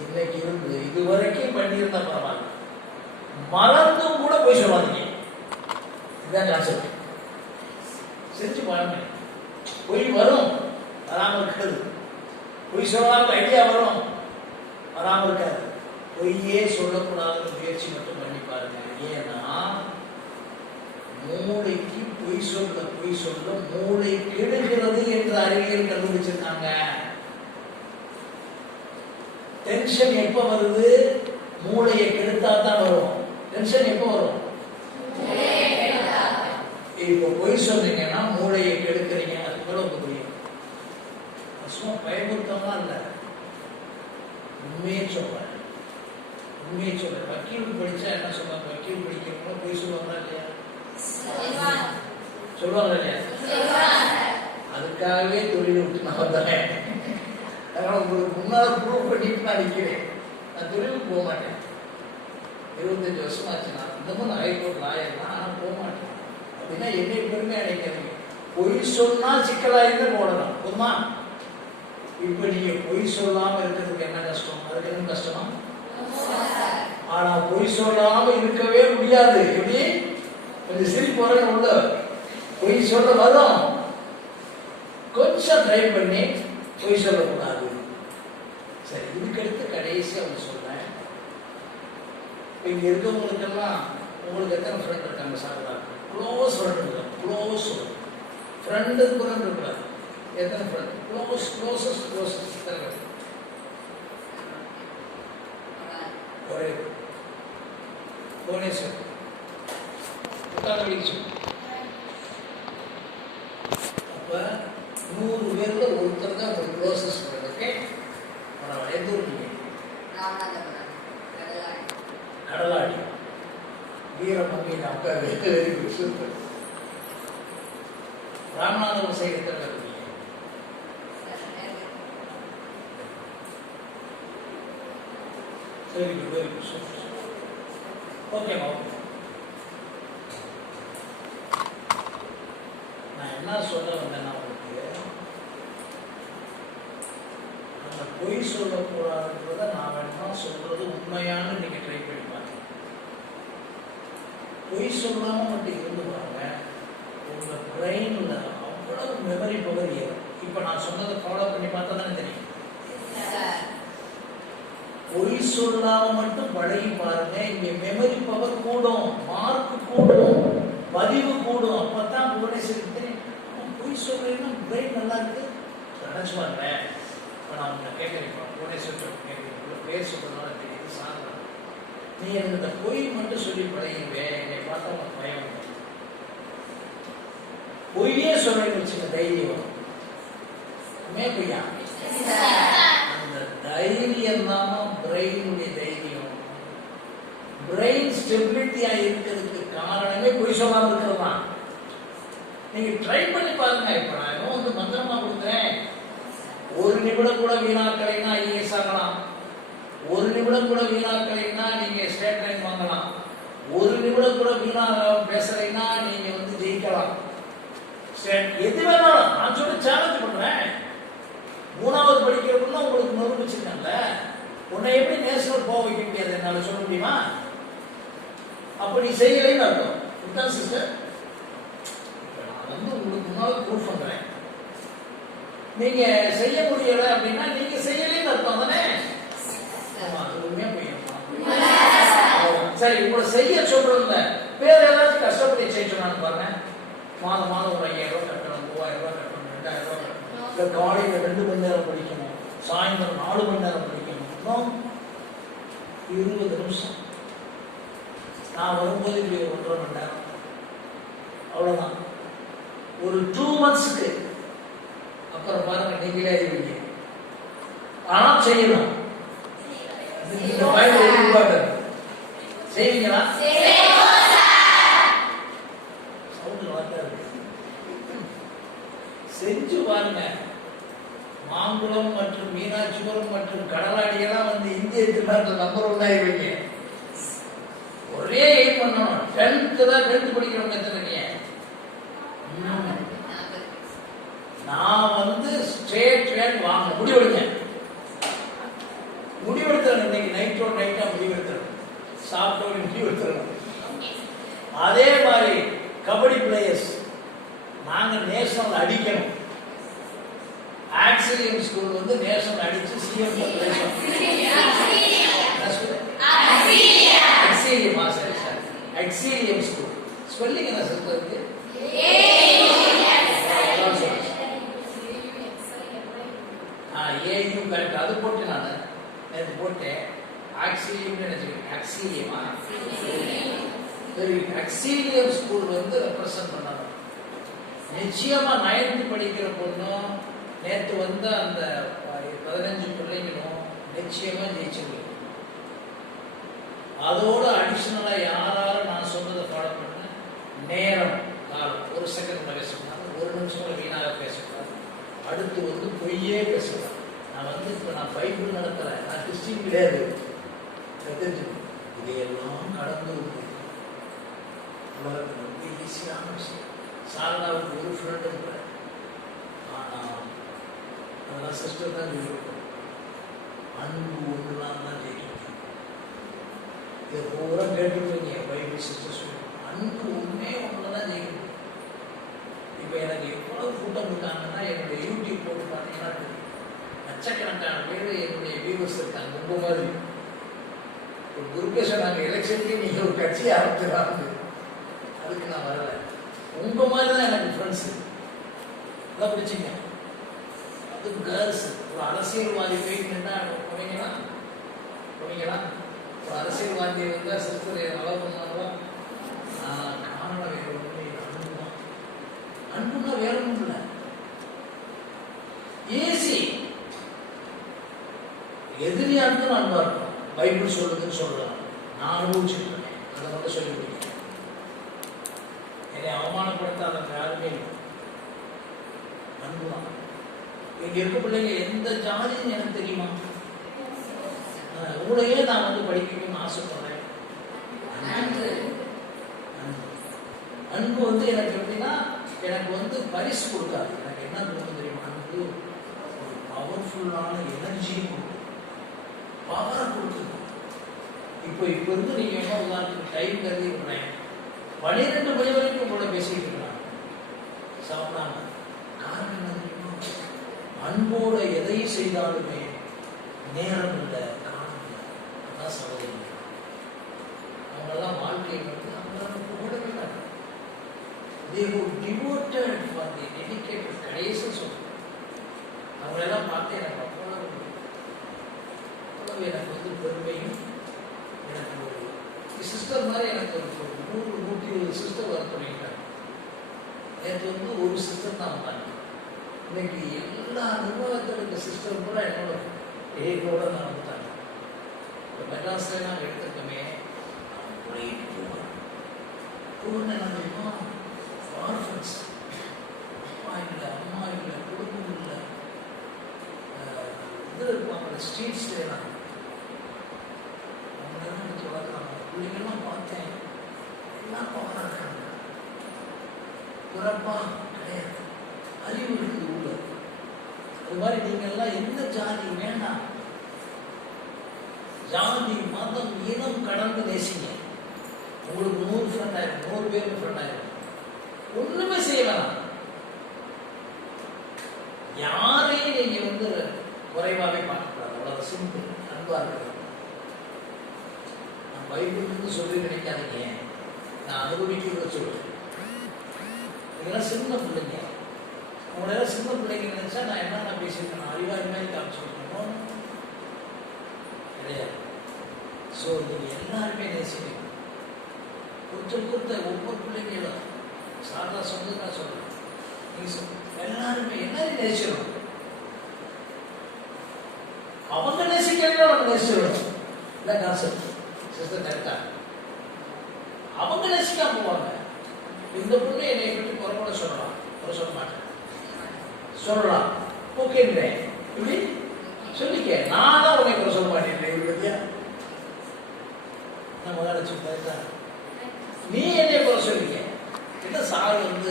இன்னைக்கு இருந்து இதுவரைக்கும் பண்ணியிருந்தா பரவாயில்ல, மறந்தும் கூட போய் சொல்லாதீங்க. இதுதான் கான்செப்ட். செஞ்சு பாருங்க. பொய் வரும், வராமல் இருக்காது. பொய் சொல்லாமல் ஐடியா வரும், வராமல் இருக்காது. பொய்யே சொல்லக்கூடாதுன்னு முயற்சி மட்டும் பண்ணி பாருங்க. ஏன்னா மூளைக்கு பொய் சொல்ல மூளை கெடுகிறது என்று அறிவியல் கண்டுபிடிச்சிருக்காங்க. டென்ஷன் எப்ப வருது? மூளையை கெடுத்தா தான் வரும். டென்ஷன் எப்ப வரும்? இப்போ பொய் சொல்றீங்கன்னா மூளையை கெடுக்கிறீங்க. அது எவ்வளவு புரியும்? சும்மா பயமுறுத்தமா இல்ல, உண்மையே சொல்றேன். உண்மையை சொல்றேன். வக்கீல் படிச்சா என்ன சொல்லுவாங்க? வக்கீல் படிக்கிறவங்க பொய் சொல்லுவாங்களா இல்லையா? சொல்லுவாங்க இல்லையா? அதுக்காகவே தொழில் விட்டு நான் வந்தேன். அதனால உங்களுக்கு முன்னால ப்ரூவ் பண்ணிட்டு நான் நிற்கிறேன். நான் தொழிலுக்கு போக மாட்டேன். 25 வருஷமாச்சு நான் இன்னமும் ஹைகோர்ட் லாயர்னா, ஆனால் போக மாட்டேன். அப்படின்னா என்னை பெருமை அடைக்கிறீங்க. பொய் சொன்னா சிக்கலாயிருந்து போடலாம் போதுமா? இப்ப நீங்க பொய் சொல்லாம இருக்கிறதுக்கு என்ன கஷ்டம்? அதுக்கு என்ன கஷ்டமா? ஆனா பொய் சொல்லாம இருக்கவே முடியாது. எப்படி? கொஞ்சம் சிரிப்பு வர உள்ள பொய் சொல்ல வரும். கொஞ்சம் ட்ரை பண்ணி பொய் சொல்லக்கூடாது. சரி, இதுக்கடுத்து கடைசி அவங்க சொல்றேன். இங்க இருக்கவங்களுக்கெல்லாம் உங்களுக்கு எத்தனை ஃப்ரெண்ட் இருக்காங்க? சார், க்ளோஸ் ஃப்ரெண்ட் இல்லை, க்ளோஸ் ஃப்ரெண்டு கூட இருக்கிறார். எத்தனை ஃப்ரெண்ட்? க்ளோசஸ்ட் ஒரே புவனேஸ்வர் உட்காந்து விழிச்சு. அப்ப 100 பேர்ல ஒருத்தர் தான் ஒரு க்ளோசஸ்ட் ஃப்ரெண்ட். ஓகே, எந்த ஊர் நீங்க? கடலாடி. வீரமங்கி அப்பா very good, super. Ramanathapuram side எத்தனை பேர் இருக்கீங்க? Very good, very good, super. ஓகேம்மா, ஓகே. நான் என்ன சொல்ல வந்தேன்னா, உங்களுக்கு அந்த பொய் சொல்லக்கூடாதுன்றதை நான் வேணுமா சொல்றது உண்மையான நீங்க ட்ரை பண்ணி பாருங்க. பொய் சொல்லாம மட்டும் இருந்து பாருங்க, உங்க பிரெயின்ல அவ்வளவு மெமரி பவர் ஏறும். இப்ப நான் சொன்னதை ஃபாலோ பண்ணி பார்த்தா தானே தெரியும். பொய் சொல்லாம மட்டும் பழகி பாருங்க, இங்க மெமரி பவர் கூடும், மார்க் கூடும், பதிவு கூடும். அப்பதான் புவனேஸ்வருக்கு தெரியும், பொய் சொல்றேன்னா பிரெயின் நல்லா இருக்கு நினைச்சு பாருங்க. இப்ப நான் உங்களை கேட்கிறேன், புவனேஸ்வர் கேட்கிறேன், பேர் சொல்றதுனால தெரியுது சார், நீ எனக்கு இந்த பொய் மட்டும் சொல்லி பழகிவே, என்னை பார்த்தா உனக்கு பயம். பொய்யே சொல்றேன்னு வச்சுக்க தைரியம் பொய்யா? அந்த தைரியம் தான் பிரெயினுடைய தைரியம். பிரெயின் ஸ்டெபிலிட்டியா இருக்கிறதுக்கு காரணமே பொய் சொல்லாம இருக்கிறது தான். நீங்க ட்ரை பண்ணி பாருங்க. இப்ப நான் இன்னும் வந்து மந்திரமா கொடுக்குறேன், 1 நிமிடம் கூட வீணாக்கலைன்னா ஐஏஎஸ் ஆகலாம். 1 நிமிடம் கூட வீணாக்கலைன்னா நீங்க ஸ்டேட் ரேங்க் வாங்கலாம். 1 நிமிடம் கூட வீணா பேசலைன்னா நீங்க வந்து ஜெயிக்கலாம். எது வேணாலும் நான் சொல்லி சேலஞ்ச் பண்றேன். 3வது படிக்கிறதுக்குள்ள உங்களுக்கு நிரூபிச்சிருக்காங்கல்ல, உன்னை எப்படி நேஷனல் போக வைக்க முடியாது என்னால சொல்ல முடியுமா? அப்ப நீ செய்யலைன்னு அர்த்தம். இதுதான் சிஸ்டர், நான் வந்து உங்களுக்கு முன்னால ப்ரூஃப் பண்றேன். நீங்க செய்ய முடியல அப்படின்னா நீங்க செய்யலைன்னு அர்த்தம் தானே? உண்மையா போய் சரி, உங்களை செய்ய சொல்றதுல வேற ஏதாச்சும் கஷ்டப்பட்டு செய்ய சொன்னான்னு பாருங்க. மாதம் ஒரு 5000 ரூபாய் கட்டணும், 3000 ரூபாய் கட்டணும், 2000 ரூபாய் கட்டணும், இல்லை காலையில் 2 மணி நேரம் படிக்கணும், சாயந்தரம் 4 மணி நேரம் படிக்கணும், இன்னும் 20 நிமிஷம். நான் வரும்போது இப்படி 1.5 மணி நேரம், அவ்வளவுதான். ஒரு 2 monthsக்கு அப்புறம் பாருங்க நீங்களே அறிவீங்க. ஆனா செய்யணும். செய்வீங்களா? செஞ்சு பாருங்க. மாங்குளம் மற்றும் மீனாட்சிபுரம் மற்றும் கடலாடியெல்லாம் வந்து இந்திய திருநாட்டில் நம்பர் 1 ஆயிருவீங்க. ஒரே எய்ம் பண்ணணும். 10th தான் 10th படிக்கிறவங்க எத்தனை? நான் வந்து ஸ்டேட் ரேங்க் வாங்க முடிவெடுங்க. முடிவெடுத்த முடிவெடுத்துறணும். இன்னைக்கு நைட்டோட நைட்டா முடிவெடுத்துறணும். சாப்பிட்டோட முடிவெடுத்துறணும். அதே மாதிரி கபடி பிளேயர்ஸ் நாங்க நேஷனல் அடிக்கணும். ஆக்சிலியம் ஸ்கூல் வந்து நேஷனல் அடிச்சு சிஎம் ஆக்சிலியம் ஸ்கூல் ஸ்பெல்லிங் என்ன சொல்றது? AU correct. அது போட்டு நான் நேற்று போட்டேன். ஆக்சிலியம் நினைச்சுக்கேன். ஆக்சிலியமா? சரி, ஆக்சிலியம் ஸ்கூல் வந்து ரெப்ரசன்ட் பண்ணணும். நிச்சயமா 9th படிக்கிற பொண்ணும் நேற்று வந்து அந்த 15 பிள்ளைங்களும் நிச்சயமா ஜெயிச்சிருக்கோம். அதோட அடிஷனலா யாராலும் நான் சொன்னதை ஃபாலோ பண்ண நேரம் காலம் 1 செகண்ட் பேசக்கூடாது, 1 நிமிஷம் வீணாக பேசக்கூடாது. அடுத்து வந்து பொய்யே பேசக்கூடாது. நான் வந்து இப்போ நான் பைபிள் நடத்துறேன், நான் கிறிஸ்டின் கிடையாது. தெரிஞ்சுக்கணும். இதையெல்லாம் கடந்து உலகத்தில் ரொம்ப ஈஸியான விஷயம். சாரதாவுக்கு ஒரு ஃப்ரெண்டு இல்லை. ஆனால் அதெல்லாம் சிஸ்டர் தான் ஜெயிக்கும். அன்பு ஒன்றுலாம் தான் ஜெயிக்கும். இதை பூரா கேட்டுருப்பீங்க. பைபிள் சிஸ்டர் சொல்லுவோம் அன்பு ஒன்றே ஒன்று தான் ஜெயிக்கும். இப்போ எனக்கு எவ்வளவு கூட்டம் இருக்காங்கன்னா என்னுடைய யூடியூப் போட்டு பார்த்தீங்கன்னா லட்சக்கணக்கான பேர் என்னுடைய வியூவர்ஸ் இருக்காங்க. ரொம்ப மாதிரி ஒரு குருக்கே சொன்னாங்க, எலெக்ஷனுக்கு நீங்கள் ஒரு கட்சி ஆரம்பிச்சிடறாங்க. அதுக்கு நான் வரல. உங்க மாதிரி தான் எனக்கு ஃப்ரெண்ட்ஸு. அதான் பிடிச்சிங்க. அது கேர்ள்ஸ். ஒரு அரசியல்வாதி போயிட்டு நின்னா போனீங்கன்னா ஒரு அரசியல்வாதி வந்து சிஸ்டர் நல்லா பண்ணாங்களா? காரணம் வேற ஒன்று, அன்பு தான். அன்புனா வேற ஒன்றும் இல்லை. ஏசி எதிரியா இருந்தாலும் அன்பா இருக்கும். பைபிள் சொல்லுதுன்னு சொல்லலாம். நான் அனுபவிச்சுட்டு இருக்கேன். அதை மட்டும் சொல்லி கொடுக்கிறேன். என்னை அவமானப்படுத்தாத யாருமே இல்லை. அன்புதான். இங்க இருக்க பிள்ளைங்க எந்த ஜாதின்னு எனக்கு தெரியுமா? உங்களையே நான் வந்து படிக்கணும்னு ஆசைப்படுறேன். அன்பு வந்து எனக்கு எப்படின்னா, எனக்கு வந்து பரிசு கொடுக்காது. எனக்கு என்ன கொடுக்கும் தெரியுமா? அன்பு ஒரு பவர்ஃபுல்லான எனர்ஜி கொடுக்கும், பவரை கொடுக்குது. இப்போ இருந்து நீங்க என்ன உதாரணத்துக்கு டைம் கருதி விடுறேன். 12 மணி வரைக்கும் கூட பேசிட்டு இருக்கலாம் சாப்பிடாம. காரணம் என்ன தெரியுமா? அன்போட எதையும் செய்தாலுமே நேரம் இல்லை, காலம் இல்லை. அதான் சகோதரி. அவங்கெல்லாம் வாழ்க்கை வந்து அவங்களால போடவே மாட்டாங்க. They were devoted for the dedicated. கடைசி சொல்றேன். அவங்களெல்லாம் பார்த்து எனக்கு அவ்வளவு எனக்கு வந்து பெருமையும், எனக்கு ஒரு சிஸ்டர் மாதிரி எனக்கு ஒரு 100-120 சிஸ்டர் வர தொடங்கிட்டாங்க. நேற்று வந்து ஒரு சிஸ்டர் தான் வந்தாங்க. இன்னைக்கு எல்லா நிர்வாகத்தில் இருக்க சிஸ்டர் கூட என்னோட நான் வந்துட்டாங்க. இப்போ மெட்ராஸில் நாங்கள் எடுத்துருக்கோமே ஆர்ஃபன்ஸ், அப்பா இல்லை, அம்மா இல்லை, குடும்பம் இல்லை, இது இருப்பாங்க ஸ்ட்ரீட்ஸ்ல நான் அவங்களெல்லாம் எடுத்து வளர்க்குறாங்க. பிள்ளைங்கெல்லாம் பார்த்தேன், எல்லாம் பவராக இருக்காங்க. பிறப்பா கிடையாது, அறிவு இருக்குது உள்ள. அது மாதிரி நீங்கள்லாம் எந்த ஜாதி வேண்டாம், ஜாதி மதம் இனம் கடந்து நேசிங்க. உங்களுக்கு 100 ஃப்ரெண்ட் ஆயிரும், 100 பேருக்கு ஃப்ரெண்ட் ஆயிரும். ஒண்ணுமே செய்யலாம். யாரையும் நீங்க வந்து குறைவாகவே பார்க்கக்கூடாது. அவ்வளவு சிம்பிள். அன்பா இருக்கிறது. நான் பைபிள் சொல்லி நினைக்காதீங்க, நான் அனுபவிக்கிறத சொல்றேன். இதெல்லாம் சின்ன பிள்ளைங்க. உங்களெல்லாம் சின்ன பிள்ளைங்க நினைச்சா நான் என்ன பேசியிருக்கேன், அறிவாளி மாதிரி காமிச்சுருக்கணும் கிடையாது. ஸோ நீங்க எல்லாருமே நேசிக்கணும். ஒருத்தர் ஒவ்வொரு பிள்ளைங்களும் சாரதா சொன்னது நான் சொல்றேன். நீங்க எல்லாருமே எல்லாரும் நேசிக்கணும். அவங்க நேசிக்கிறத அவங்க நேசிக்கணும். இல்லை கான்செப்ட் சிஸ்டர் கரெக்டா? அவங்க நேசிக்காம போவாங்க. இந்த பொண்ணு என்னை பற்றி குறை சொல்லலாம், குறை சொல்ல மாட்டேன் சொல்லலாம். ஓகேன்றேன். இப்படி சொல்லிக்க. நான் தான் உன்னை குறை சொல்ல மாட்டேன். பத்தியா நான் முதல்ல சொல்லிட்டா நீ என்னைய குறை சொல்லிக்க. என்ன சார் வந்து